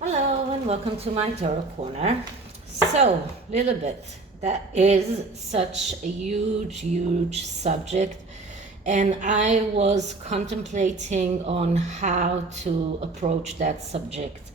Hello and welcome to my Tarot Corner. So, Lilibet, that is such a huge subject, and I was contemplating on how to approach that subject.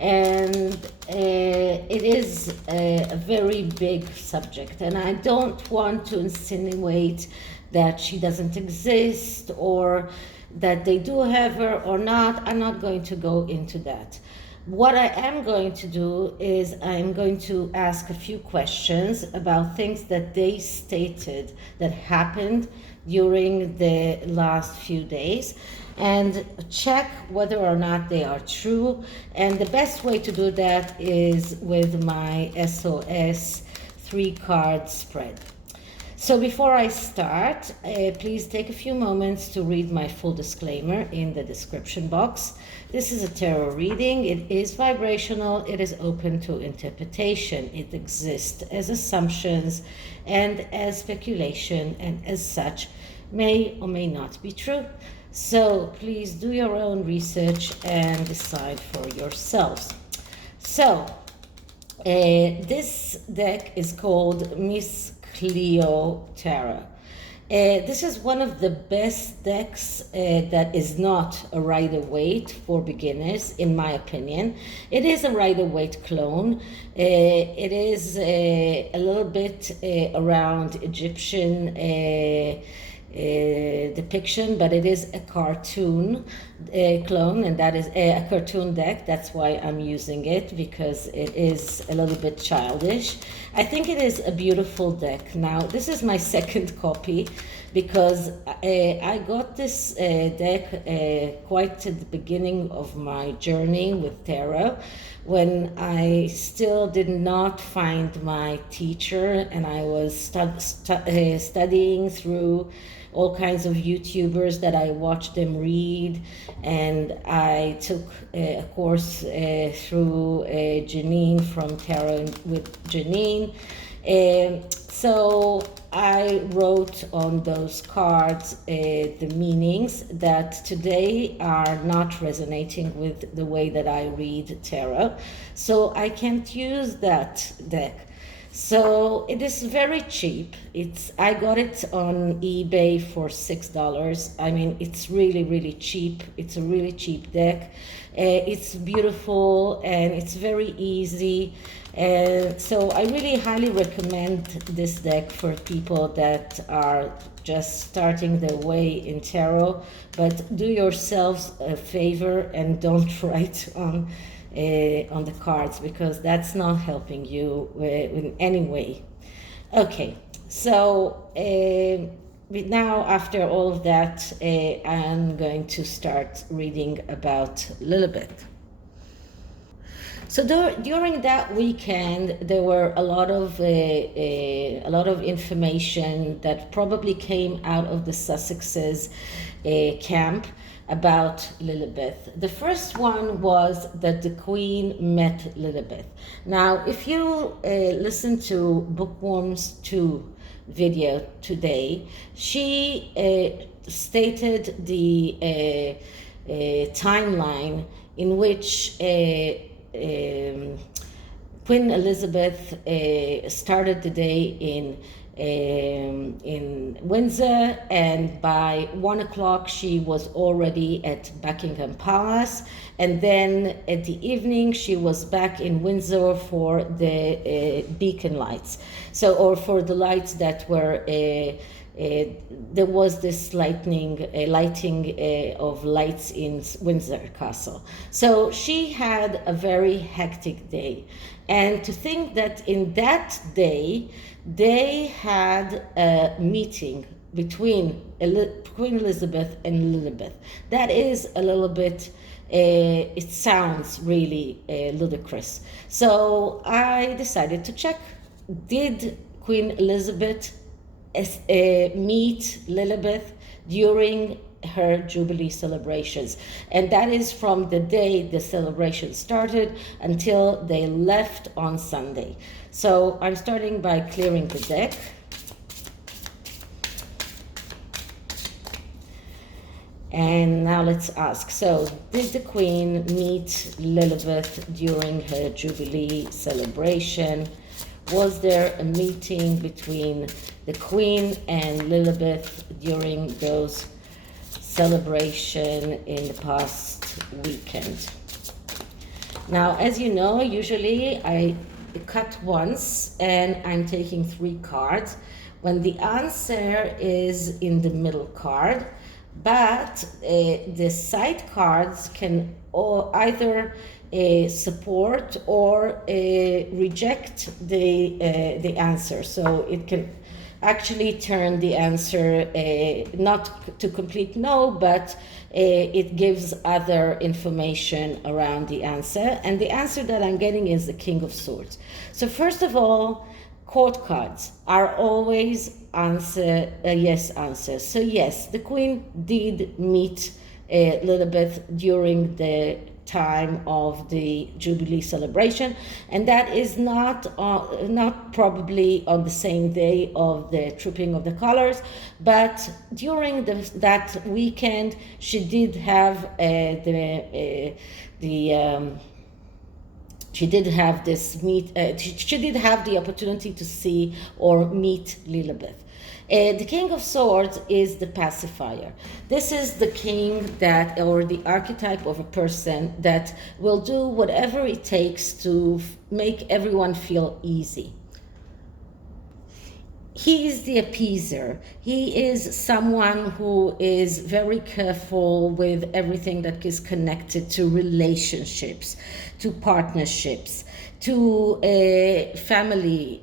And it is a very big subject, and I don't want to insinuate that she doesn't exist or that they do have her or not. I'm not going to go into that. What I am going to do is I'm going to ask a few questions about things that they stated that happened during the last few days and check whether or not they are true. And the best way to do that is with my SOS 3-card spread. So before I start, please take a few moments to read my full disclaimer in the description box. This is a tarot reading. It is vibrational. It is open to interpretation. It exists as assumptions and as speculation, and as such may or may not be true. So please do your own research and decide for yourselves. So this deck is called Miss CLEO Tarot. This is one of the best decks that is not a Rider-Waite for beginners, in my opinion. It is a Rider-Waite clone. It is a little bit around Egyptian depiction, but it is a cartoon clone, and that is a cartoon deck. That's why I'm using it, because it is a little bit childish. I think it is a beautiful deck. Now, this is my second copy because I got this deck quite at the beginning of my journey with tarot, when I still did not find my teacher, and I was studying through all kinds of YouTubers that I watched them read, and I took a course through Janine from Tarot with Janine. So I wrote on those cards the meanings that today are not resonating with the way that I read tarot. So I can't use that deck. So it is very cheap. I got it on eBay for $6. I mean, it's really cheap. It's a really cheap deck. It's beautiful and it's very easy. So I really highly recommend this deck for people that are just starting their way in tarot. But do yourselves a favor and don't write on the cards, because that's not helping you in any way. Okay, so now after all of that, I'm going to start reading about Lilibet. So during that weekend, there were a lot of information that probably came out of the Sussexes camp about Lilibet. The first one was that the Queen met Lilibet. Now, if you listen to Bookworms 2 video today, she stated the timeline in which Queen Elizabeth started the day in Windsor, and by 1 o'clock she was already at Buckingham Palace, and then at the evening she was back in Windsor for the beacon lights, or for the lights that were there was this lighting of lights in Windsor Castle. So she had a very hectic day, and to think that in that day they had a meeting between Queen Elizabeth and Lilibet. That is a little bit, it sounds really ludicrous. So I decided to check. Did Queen Elizabeth meet Lilibet during her Jubilee celebrations? And that is from the day the celebration started until they left on Sunday. So I'm starting by clearing the deck. And now let's ask, so did the Queen meet Lilibet during her Jubilee celebration? Was there a meeting between the Queen and Lilibet during those celebration in the past weekend? Now, as you know, usually I cut once and I'm taking 3 cards when the answer is in the middle card, but the side cards can either support or reject the answer. So it can actually turn the answer not to complete no, but it gives other information around the answer. And the answer that I'm getting is the King of Swords. So first of all, court cards are always yes answers. So yes, the Queen did meet Lilibet during the time of the Jubilee celebration, and that is not probably on the same day of the Trooping of the Colors, but during that weekend she did have she did have this she did have the opportunity to see or meet Lilibet. The King of Swords is the pacifier. This is the king that, or the archetype of a person that will do whatever it takes to make everyone feel easy. He is the appeaser. He is someone who is very careful with everything that is connected to relationships, to partnerships, to family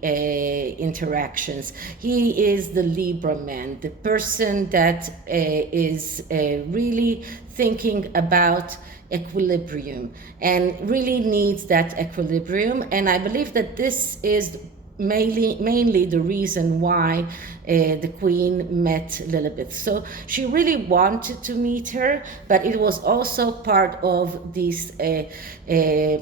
interactions. He is the Libra man, the person that is really thinking about equilibrium and really needs that equilibrium. And I believe that this is mainly the reason why the Queen met Lilibet. So she really wanted to meet her, but it was also part of this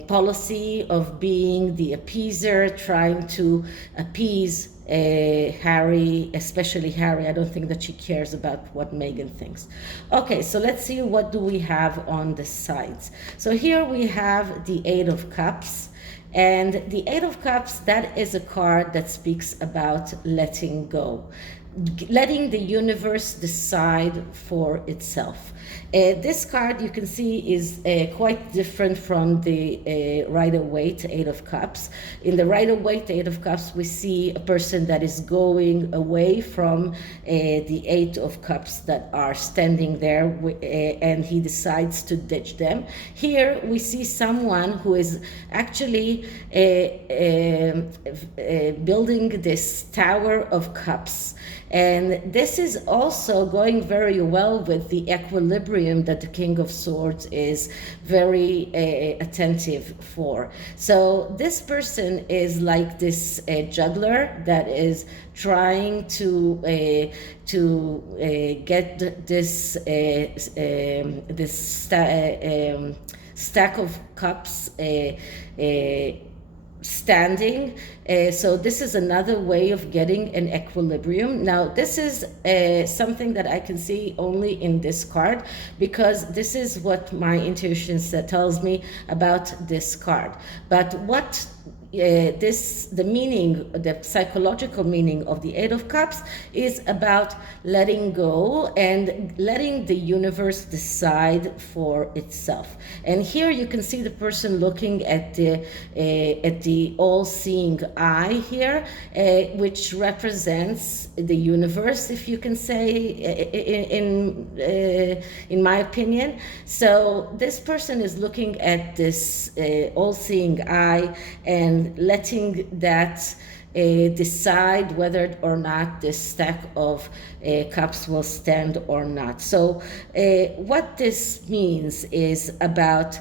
policy of being the appeaser, trying to appease Harry, especially Harry. I don't think that she cares about what Meghan thinks. Okay, so let's see what do we have on the sides. So here we have the 8 of Cups. And the 8 of Cups, that is a card that speaks about letting go, letting the universe decide for itself. This card, you can see, is quite different from the Rider-Waite 8 of Cups. In the Rider-Waite 8 of Cups, we see a person that is going away from the 8 of Cups that are standing there, and he decides to ditch them. Here, we see someone who is actually building this Tower of Cups. And this is also going very well with the equilibrium that the King of Swords is very attentive for. So this person is like this juggler that is trying to get this stack of cups standing. So this is another way of getting an equilibrium. Now this is something that I can see only in this card, because this is what my intuition tells me about this card. But what the meaning, the psychological meaning of the 8 of Cups is about letting go and letting the universe decide for itself. And here you can see the person looking at the all-seeing eye here, which represents the universe, if you can say, in my opinion. So this person is looking at this all-seeing eye and letting that decide whether or not this stack of cups will stand or not. So what this means is about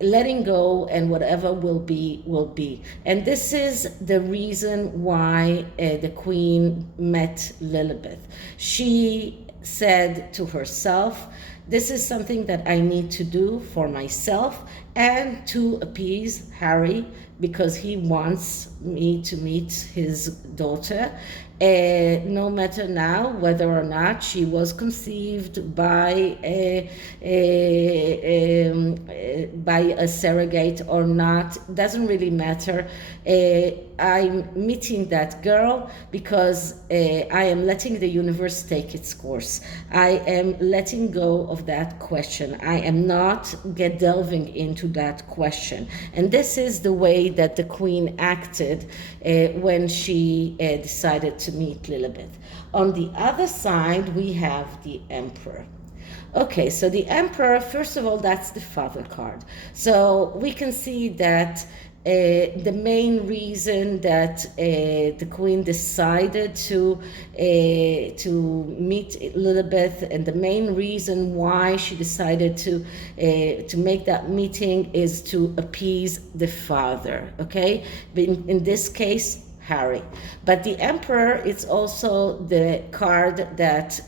letting go, and whatever will be, will be. And this is the reason why the Queen met Lilibet. She said to herself, this is something that I need to do for myself, and to appease Harry because he wants me to meet his daughter, no matter now whether or not she was conceived by a surrogate or not. Doesn't really matter. I'm meeting that girl because I am letting the universe take its course. I am letting go of that question. I am not delving into that question. And this is the way that the Queen acted when she decided to meet Lilibet. On the other side, we have the Emperor. Okay, so the Emperor, first of all, that's the father card. So we can see that the main reason that the Queen decided to meet Lilibet, and the main reason why she decided to make that meeting is to appease the father. Okay, in this case, Harry. But the Emperor is also the card that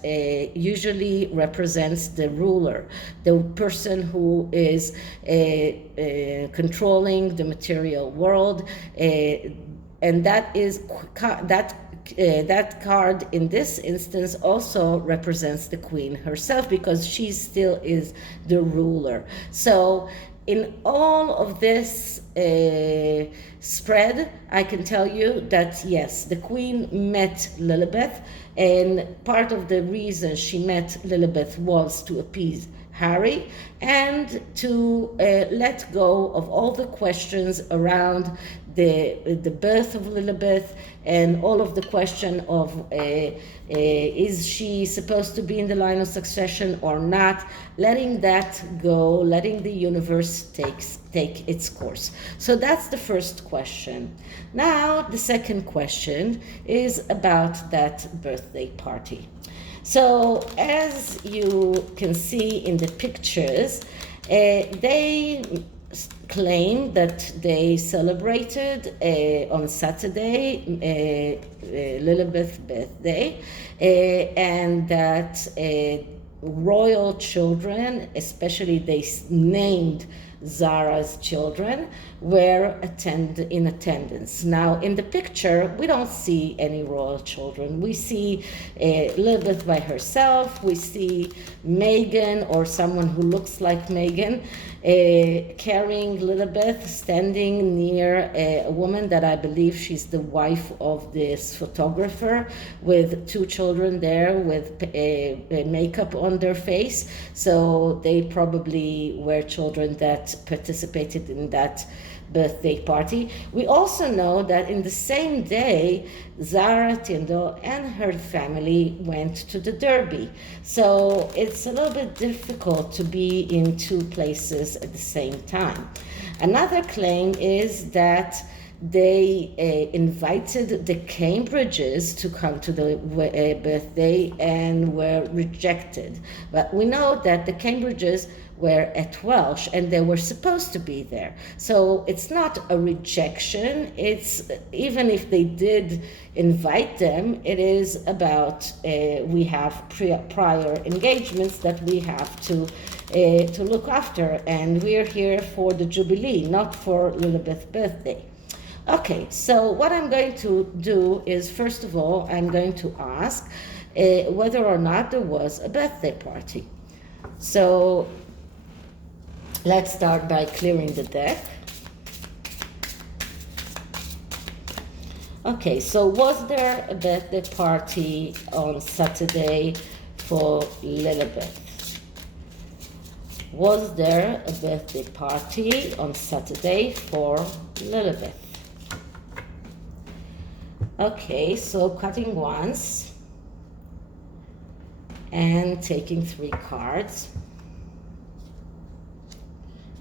usually represents the ruler, the person who is controlling the material world, and that is that card in this instance also represents the Queen herself because she still is the ruler. So in all of this spread, I can tell you that yes, the Queen met Lilibet, and part of the reason she met Lilibet was to appease Harry and to let go of all the questions around the birth of Lilibet and all of the question of is she supposed to be in the line of succession or not, letting that go, letting the universe take its course. So that's the first question. Now the second question is about that birthday party. So as you can see in the pictures, they claim that they celebrated on Saturday Lilibet's birthday, and that royal children, especially they named Zara's children, were in attendance. Now in the picture we don't see any royal children. We see Lilibet by herself. We see Meghan, or someone who looks like Meghan, carrying Lilibet, standing near a woman that I believe she's the wife of this photographer, with two children there with makeup on their face. So they probably were children that participated in that birthday party. We also know that in the same day, Zara Tindall and her family went to the Derby. So it's a little bit difficult to be in two places at the same time. Another claim is that they invited the Cambridges to come to the birthday and were rejected. But we know that the Cambridges were at Welsh and they were supposed to be there. So it's not a rejection. It's, even if they did invite them, it is about we have prior engagements that we have to look after, and we're here for the Jubilee, not for Lilibet's birthday. Okay, so what I'm going to do is, first of all, I'm going to ask whether or not there was a birthday party. So let's start by clearing the deck. Okay, so was there a birthday party on Saturday for Lilibet? Was there a birthday party on Saturday for Lilibet? Okay, so cutting once and taking 3 cards.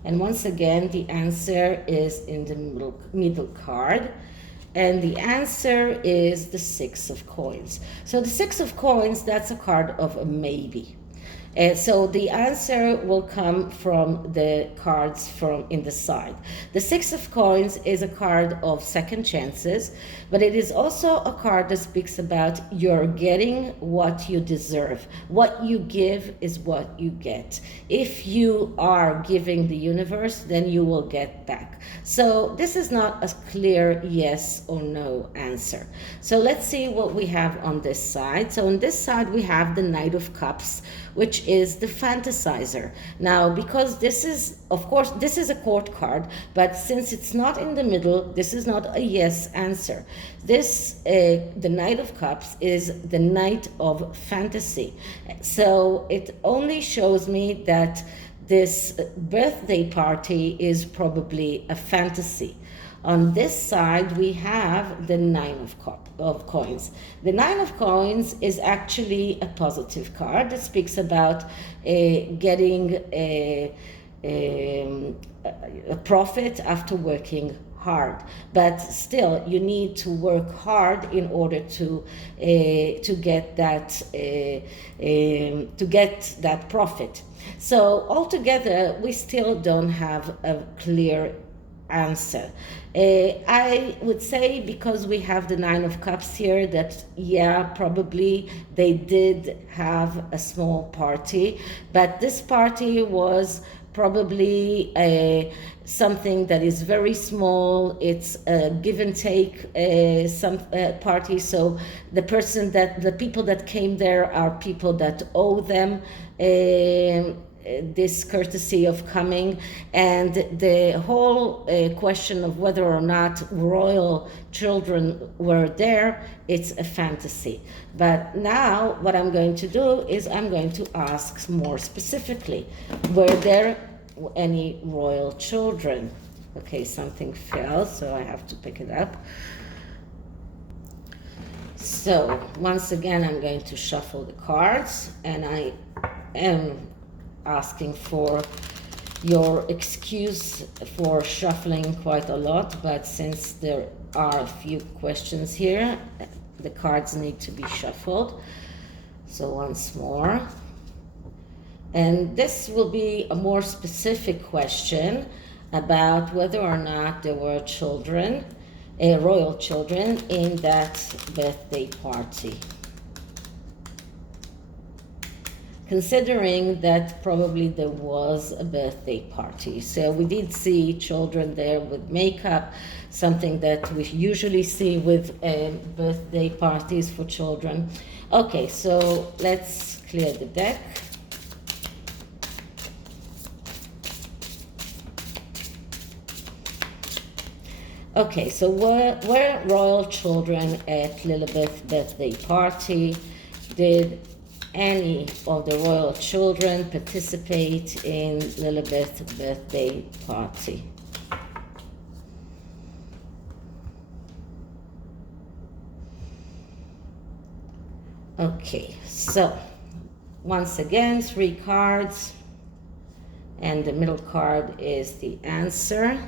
And once again, the answer is in the middle card. And the answer is the 6 of coins. So the 6 of coins, that's a card of a maybe. So the answer will come from the cards from in the side. The Six of Coins is a card of second chances, but it is also a card that speaks about you're getting what you deserve. What you give is what you get. If you are giving the universe, then you will get back. So this is not a clear yes or no answer. So let's see what we have on this side. So on this side we have the Knight of Cups, which is the fantasizer. Now, because this is, of course, this is a court card, but since it's not in the middle, this is not a yes answer. This, the Knight of Cups, is the Knight of Fantasy. So it only shows me that this birthday party is probably a fantasy. On this side, we have the Nine of Coins. The Nine of Coins is actually a positive card that speaks about getting a profit after working hard. But still, you need to work hard in order to get that profit. So altogether, we still don't have a clear answer. I would say, because we have the Nine of Cups here, that yeah, probably they did have a small party, but this party was probably something that is very small. It's a give and take party. So the people that came there are people that owe them this courtesy of coming, and the whole question of whether or not royal children were there, it's a fantasy. But now what I'm going to do is I'm going to ask more specifically, were there any royal children? Okay, something fell, so I have to pick it up. So once again, I'm going to shuffle the cards, and I am asking for your excuse for shuffling quite a lot, but since there are a few questions here, the cards need to be shuffled. So once more, and this will be a more specific question about whether or not there were children, royal children, in that birthday party. Considering that probably there was a birthday party. So we did see children there with makeup, something that we usually see with birthday parties for children. Okay, so let's clear the deck. Okay, so were royal children at Lilibet's birthday party? Did any of the royal children participate in Lilibet's birthday party? Okay, so once again, 3 cards, and the middle card is the answer.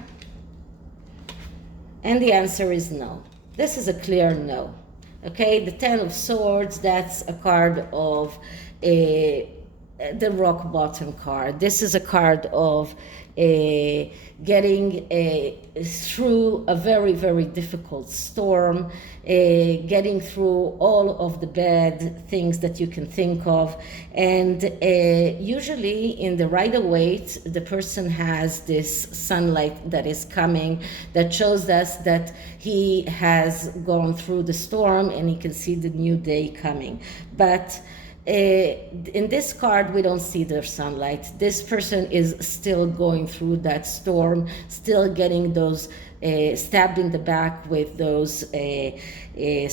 And the answer is no. This is a clear no. Okay, the Ten of Swords, that's a card of the rock bottom card. This is a card of getting through a very, very difficult storm, getting through all of the bad things that you can think of. And usually in the Rider-Waite, the person has this sunlight that is coming that shows us that he has gone through the storm and he can see the new day coming. But in this card, we don't see their sunlight. This person is still going through that storm, still getting those stabbed in the back with those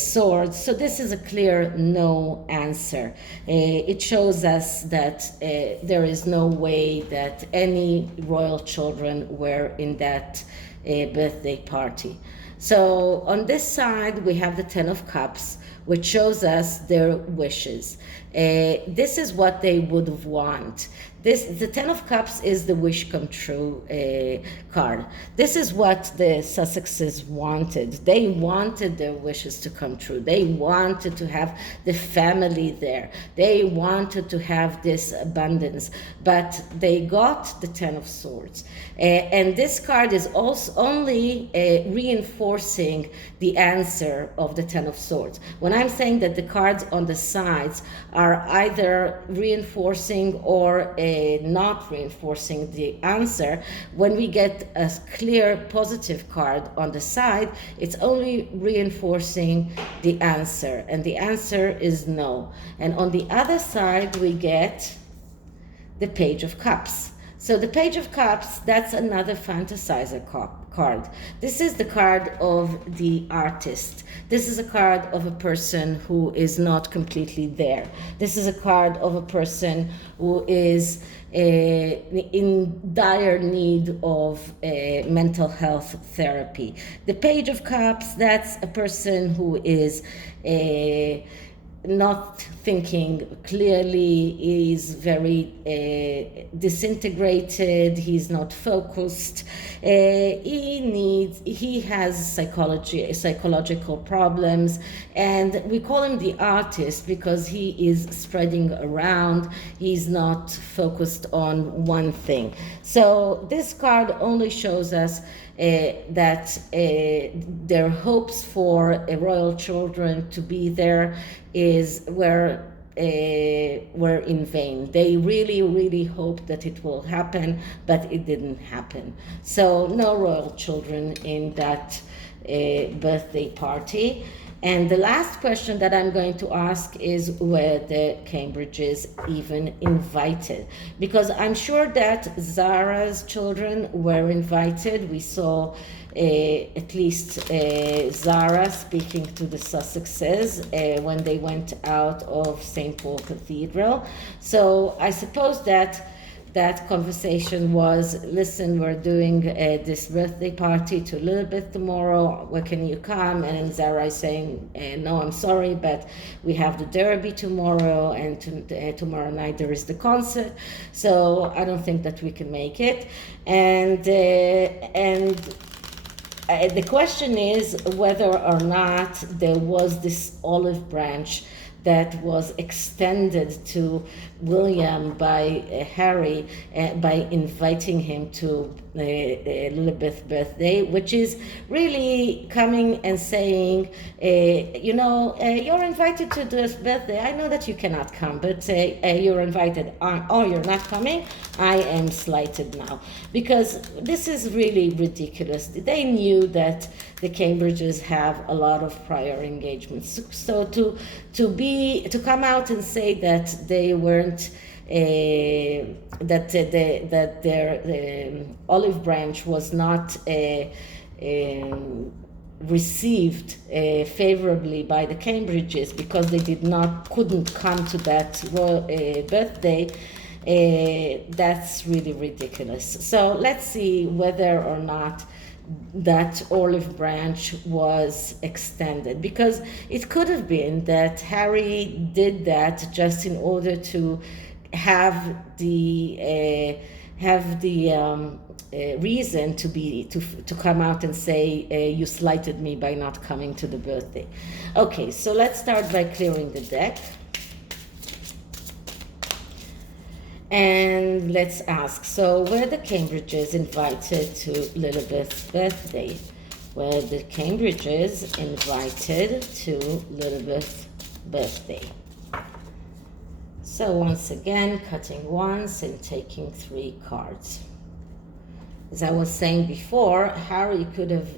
swords. So this is a clear no answer. It shows us that there is no way that any royal children were in that birthday party. So on this side, we have the Ten of Cups, which shows us their wishes. This is what they would want. The Ten of Cups is the wish come true card. This is what the Sussexes wanted. They wanted their wishes to come true. They wanted to have the family there. They wanted to have this abundance, but they got the Ten of Swords. And this card is also only reinforcing the answer of the Ten of Swords. When I'm saying that the cards on the sides are either reinforcing or not reinforcing the answer, when we get a clear positive card on the side, it's only reinforcing the answer, and the answer is no. And on the other side, we get the Page of Cups. So the Page of Cups, that's another fantasizer card. This is the card of the artist. This is a card of a person who is not completely there. This is a card of a person who is in dire need of mental health therapy. The Page of Cups, that's a person who is not thinking clearly, is very disintegrated, he's not focused, he has psychological problems, and we call him the artist because he is spreading around, he's not focused on one thing. So this card only shows us that their hopes for royal children to be there were in vain. They really hoped that it will happen, but it didn't happen. So no royal children in that birthday party. And the last question that I'm going to ask is, were the Cambridges even invited? Because I'm sure that Zara's children were invited. We saw at least Zara speaking to the Sussexes when they went out of St. Paul Cathedral. So I suppose that conversation was, listen, we're doing this birthday party to Lilibet tomorrow, where can you come? And Zara is saying, no, I'm sorry, but we have the Derby tomorrow, and tomorrow night there is the concert, so I don't think that we can make it. And the question is whether or not there was this olive branch that was extended to William by Harry by inviting him to Lilibet's birthday, which is really coming and saying, you're invited to this birthday. I know that you cannot come, but you're invited. Oh, you're not coming? I am slighted now. Because this is really ridiculous. They knew that the Cambridges have a lot of prior engagements. So to come out and say that they weren't that their olive branch was not received favorably by the Cambridges because they couldn't come to that birthday, that's really ridiculous. So let's see whether or not that olive branch was extended, because it could have been that Harry did that just in order to have the reason to come out and say you slighted me by not coming to the birthday. Okay, so let's start by clearing the deck. And let's ask, so were the Cambridges invited to Lilibet's birthday? Were the Cambridges invited to Lilibet's birthday? So once again, cutting once and taking 3 cards. As I was saying before, Harry could have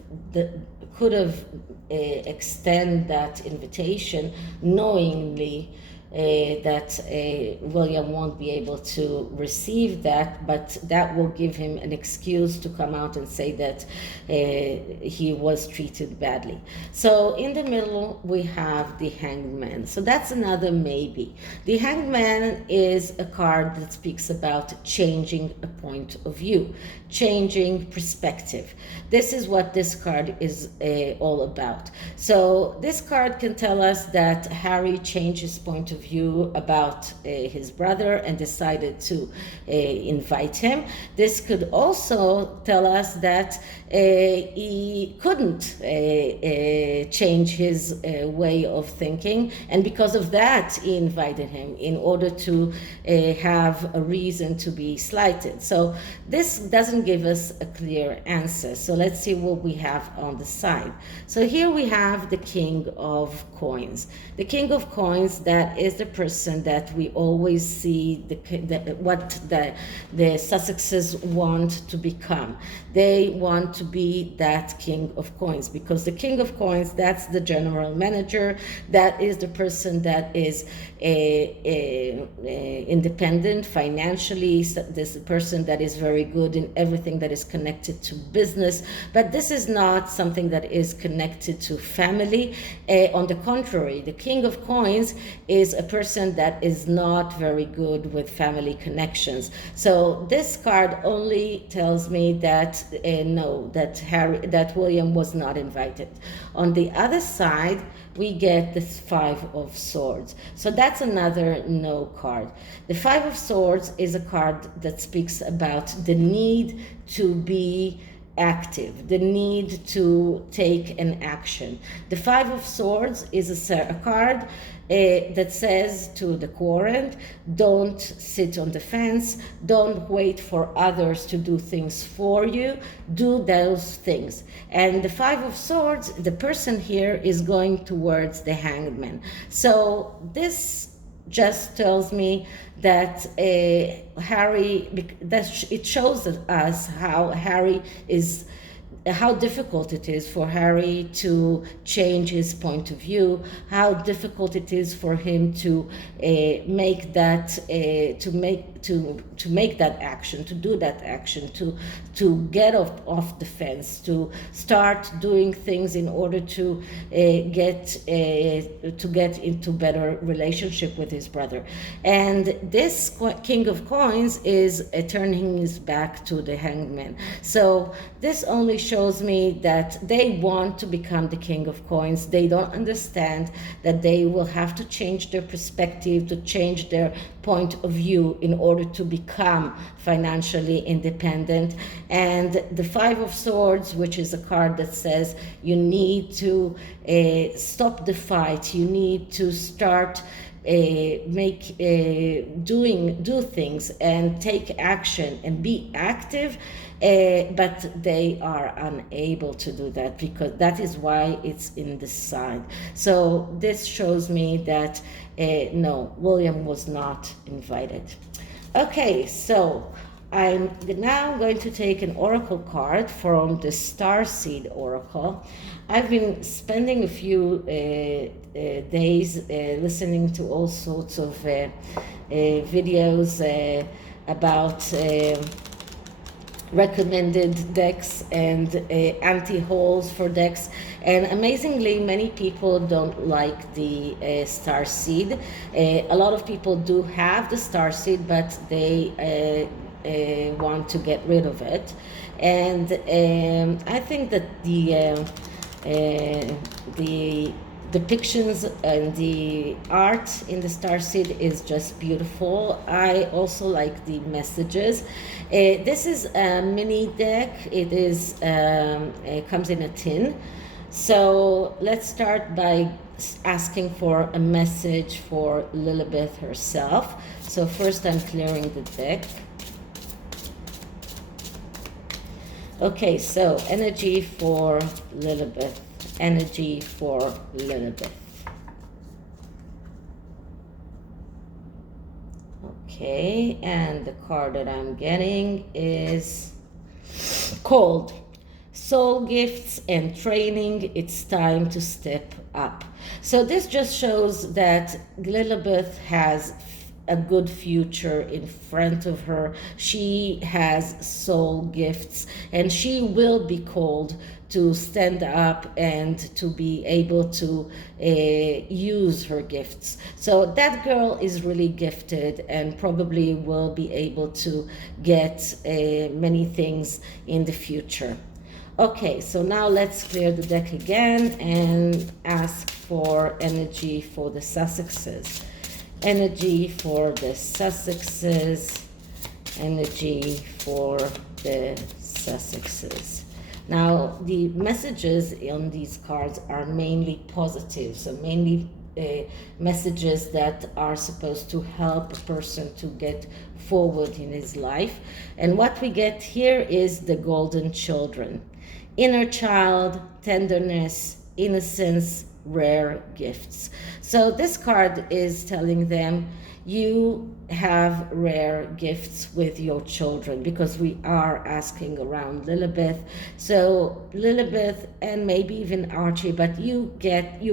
extend that invitation knowingly that William won't be able to receive that, but that will give him an excuse to come out and say that he was treated badly. So in the middle we have the Hangman. So that's another maybe. The Hangman is a card that speaks about changing a point of view, changing perspective. This is what this card is all about. So this card can tell us that Harry changed his point of of view about his brother and decided to invite him. This could also tell us that he couldn't change his way of thinking, and because of that he invited him in order to have a reason to be slighted. So this doesn't give us a clear answer. So let's see what we have on the side. So here we have the King of Coins. The King of Coins, that is the person that we always see what the Sussexes want to become. They want to be that King of Coins, because the King of Coins, that's the general manager, that is the person that is independent financially, this person that is very good in everything that is connected to business, but this is not something that is connected to family. On the contrary, the King of Coins is a person that is not very good with family connections. So this card only tells me that no, that William was not invited. On the other side, we get the Five of Swords. So that's another no card. The Five of Swords is a card that speaks about the need to be active, the need to take an action. The Five of Swords is a card that says to the querent, don't sit on the fence, don't wait for others to do things for you, do those things. And the Five of Swords, the person here is going towards the Hangman. So this just tells me that it shows us how difficult it is for Harry to change his point of view, how difficult it is for him to make that action, to do that action, to get off the fence, to start doing things in order to get into better relationship with his brother. And this King of Coins is turning his back to the Hangman. So this only shows me that they want to become the King of Coins. They don't understand that they will have to change their perspective, to change their point of view in order to become financially independent. And the Five of Swords, which is a card that says you need to stop the fight, you need to start do things and take action and be active, but they are unable to do that, because that is why it's in the side. So this shows me that no, William was not invited. Okay, so I'm now going to take an oracle card from the Starseed Oracle. I've been spending a few days listening to all sorts of videos about recommended decks and anti-holes for decks, and amazingly many people don't like the Starseed. A lot of people do have the Starseed, but they want to get rid of it. And I think that the depictions and the art in the Starseed is just beautiful. I also like the messages. This is a mini deck. It is it comes in a tin. So let's start by asking for a message for Lilibet herself. So first I'm clearing the deck. Okay, so energy for Lilibet. Energy for Lilibet. Okay, and the card that I'm getting is called Soul Gifts and Training. It's time to step up. So this just shows that Lilibet has a good future in front of her. She has soul gifts, and she will be called to stand up and to be able to use her gifts. So that girl is really gifted and probably will be able to get many things in the future. Okay, so now let's clear the deck again and ask for energy for the Sussexes. energy for the Sussexes, energy for the Sussexes. Now, the messages on these cards are mainly positive, so mainly messages that are supposed to help a person to get forward in his life. And what we get here is the golden children. Inner child, tenderness, innocence, rare gifts. So this card is telling them you have rare gifts with your children, because we are asking around Lilibet. So Lilibet and maybe even Archie, but you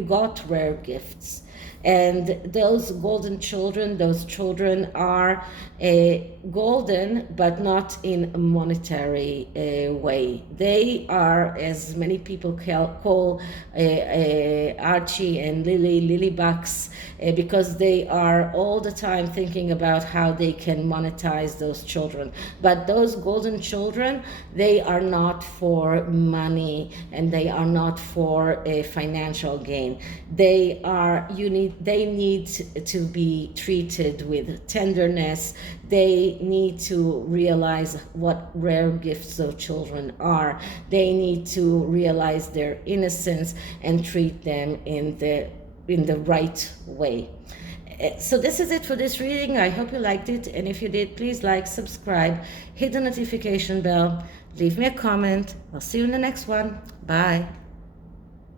got rare gifts. And those golden children, those children are golden, but not in a monetary way. They are, as many people call Archie and Lily bucks, because they are all the time thinking about how they can monetize those children. But those golden children, they are not for money, and they are not for a financial gain. They need to be treated with tenderness. They need to realize what rare gifts of children are. They need to realize their innocence and treat them in the right way. So this is it for this reading. I hope you liked it, and if you did, please like, subscribe, hit the notification bell, leave me a comment. I'll see you in the next one. Bye.